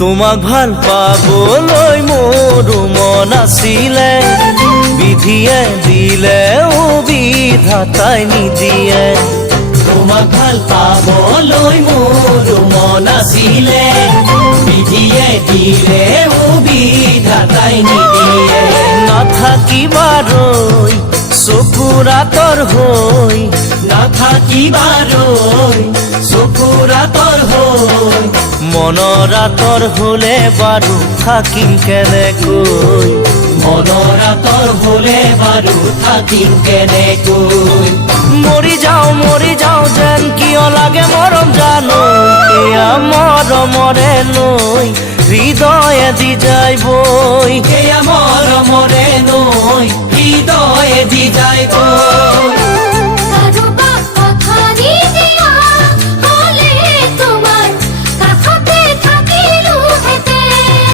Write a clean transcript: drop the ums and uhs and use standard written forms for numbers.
তোমাক ভাল পাবলৈ মোৰো মন আছিলে, বিধিয়ে দিলেও বিধাতাই নিদিয়ে। তোমাক ভাল পাবলৈ মোৰো মন আছিলে, বিধিয়ে দিলেও বিধাতাই নিদিয়ে। নাথাকিবাৰৈ চকুৰ আঁতৰ হৈ, নাথাকিবাৰৈ চকুৰ আঁতৰ হৈ, মনৰ আঁতৰ হলে বাৰু থাকিম কেনেকৈ, মনৰ আঁতৰ হলে বাৰু থাকিম কেনেকৈ। মৰি যাওঁ যেন কিয় লাগে মৰম জানো, এয়া মৰমৰে নৈ হৃদয়ে দি যায় বৈ, এয়া মৰমৰে নৈ হৃদয়ে দি যায় বৈ।